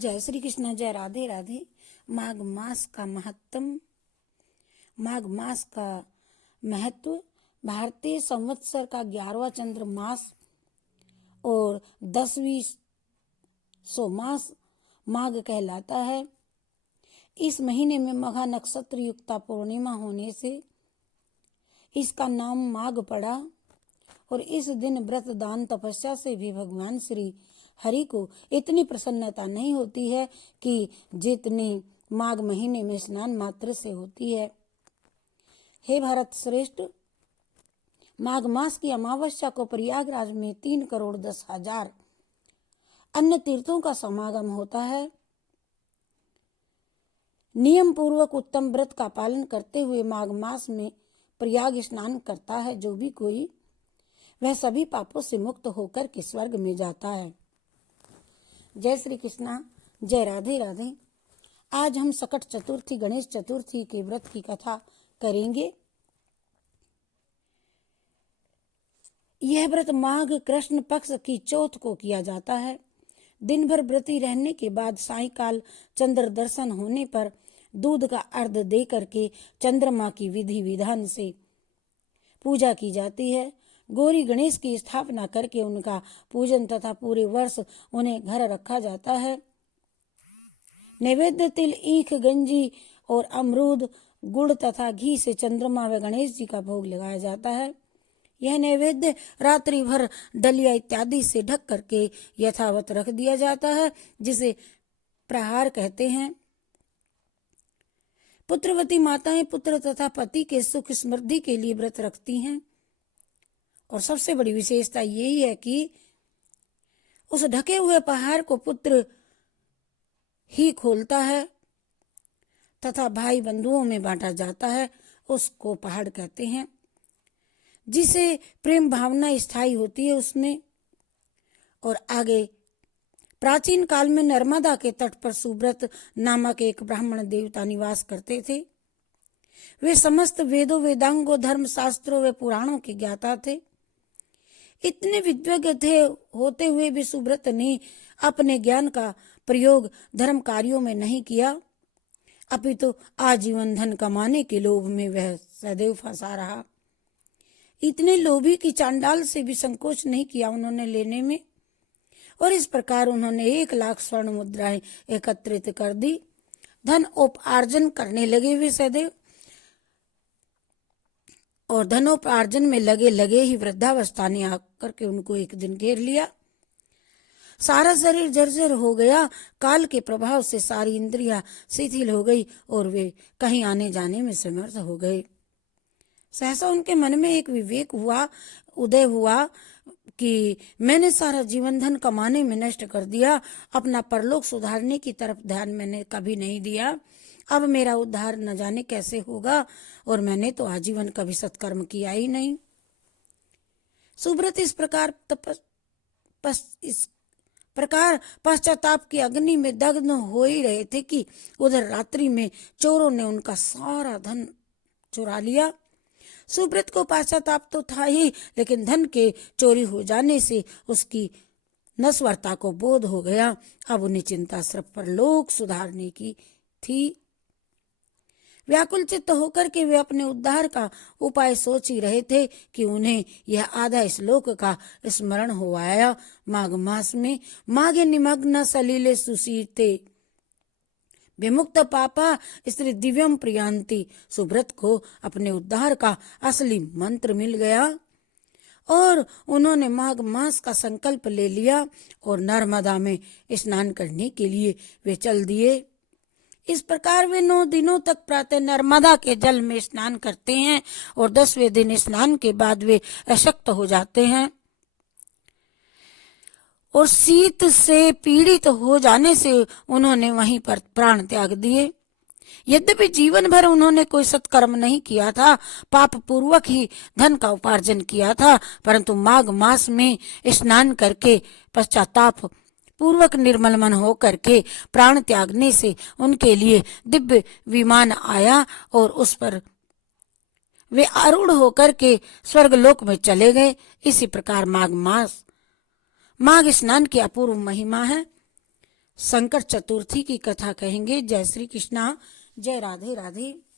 जय श्री कृष्ण, जय राधे राधे। माघ मास का महत्तम, माघ मास का महत्व भारतीय संवत्सर का 11वां चंद्र मास और 10वीं सोमास माघ कहलाता है। इस महीने में मघा नक्षत्र युक्ता पूर्णिमा होने से इसका नाम माघ पड़ा और इस दिन व्रत दान तपस्या से भी भगवान श्री हरि को इतनी प्रसन्नता नहीं होती है कि जितनी माघ महीने में स्नान मात्र से होती है। हे भारत श्रेष्ठ, माघ मास की अमावस्या को प्रयागराज में 3,10,00,000 अन्य तीर्थों का समागम होता है। नियम पूर्वक उत्तम व्रत का पालन करते हुए माघ मास में प्रयाग स्नान करता है जो भी कोई, वह सभी पापों से मुक्त होकर के स्वर्ग में जाता है। जय श्री कृष्णा, जय राधे राधे। आज हम सकट चतुर्थी गणेश चतुर्थी के व्रत की कथा करेंगे। यह व्रत माघ कृष्ण पक्ष की चौथ को किया जाता है। दिन भर व्रती रहने के बाद सायंकाल चंद्र दर्शन होने पर दूध का अर्घ दे करके चंद्रमा की विधि विधान से पूजा की जाती है। गौरी गणेश की स्थापना करके उनका पूजन तथा पूरे वर्ष उन्हें घर रखा जाता है। नैवेद्य तिल, ईख, गंजी और अमरूद, गुड़ तथा घी से चंद्रमा व गणेश जी का भोग लगाया जाता है। यह नैवेद्य रात्रि भर डलिया इत्यादि से ढक करके यथावत रख दिया जाता है, जिसे प्रहार कहते हैं। पुत्रवती माताएं पुत्र तथा पति के सुख समृद्धि के लिए व्रत रखती हैं और सबसे बड़ी विशेषता यही है कि उस ढके हुए पहाड़ को पुत्र ही खोलता है तथा भाई बंधुओं में बांटा जाता है। उसको पहाड़ कहते हैं, जिसे प्रेम भावना स्थायी होती है उसमें। और आगे प्राचीन काल में नर्मदा के तट पर सुब्रत नामक एक ब्राह्मण देवता निवास करते थे। वे समस्त वेदों, वेदांगों, धर्म शास्त्रों व पुराणों के ज्ञाता थे। इतने विद्वज्ञ थे होते हुए भी सुब्रत ने अपने ज्ञान का प्रयोग धर्म कार्यों में नहीं किया, अपितु आजीवन धन कमाने के लोभ में वह सदैव फंसा रहा। इतने लोभी कि चांडाल से भी संकोच नहीं किया उन्होंने लेने में, और इस प्रकार उन्होंने 1,00,000 स्वर्ण मुद्राएं एकत्रित कर दी। धन उपार्जन करने लगे वे सदैव, और धनोपार्जन में लगे लगे ही वृद्धावस्था ने आकर के उनको एक दिन घेर लिया। सारा शरीर जर्जर हो गया। काल के प्रभाव से सारी इंद्रियां शिथिल हो गई और वे कहीं आने जाने में समर्थ हो गए। सहसा उनके मन में एक विवेक उदय हुआ कि मैंने सारा जीवन धन कमाने में नष्ट कर दिया, अपना परलोक सुधारने की तरफ ध्यान मैंने कभी नहीं दिया। अब मेरा उद्धार न जाने कैसे होगा, और मैंने तो आजीवन कभी सत्कर्म किया ही नहीं। सुब्रत इस प्रकार पश्चाताप की अग्नि में दग्ध हो ही रहे थे कि उधर रात्रि में चोरों ने उनका सारा धन चुरा लिया। सुब्रत को पश्चाताप तो था ही, लेकिन धन के चोरी हो जाने से उसकी नश्वरता को बोध हो गया। अब उन्हें चिंता सिर्फ परलोक सुधारने की थी। व्याकुल चित्त होकर के वे अपने उद्धार का उपाय सोच ही रहे थे कि उन्हें यह आधा श्लोक का स्मरण हो आया। माघ मास में माघे निमग्न सलीले सुशीते विमुक्त पापा स्त्री दिव्यम प्रियांति। सुब्रत को अपने उद्धार का असली मंत्र मिल गया और उन्होंने माघ मास का संकल्प ले लिया और नर्मदा में स्नान करने के लिए वे चल दिए। इस प्रकार वे 9 दिनों तक प्रातः नर्मदा के जल में स्नान करते हैं और 10वें दिन स्नान के बाद वे अशक्त हो जाते हैं और शीत से पीड़ित हो जाने से उन्होंने वहीं पर प्राण त्याग दिए। यद्यपि जीवन भर उन्होंने कोई सत्कर्म नहीं किया था, पाप पूर्वक ही धन का उपार्जन किया था, परंतु माघ मास में स्नान करके पश्चाताप पूर्वक निर्मल मन हो करके प्राण त्यागने से उनके लिए दिव्य विमान आया और उस पर वे आरूढ़ होकर के स्वर्गलोक में चले गए। इसी प्रकार माघ स्नान की अपूर्व महिमा है। संकट चतुर्थी की कथा कहेंगे। जय श्री कृष्णा, जय राधे राधे।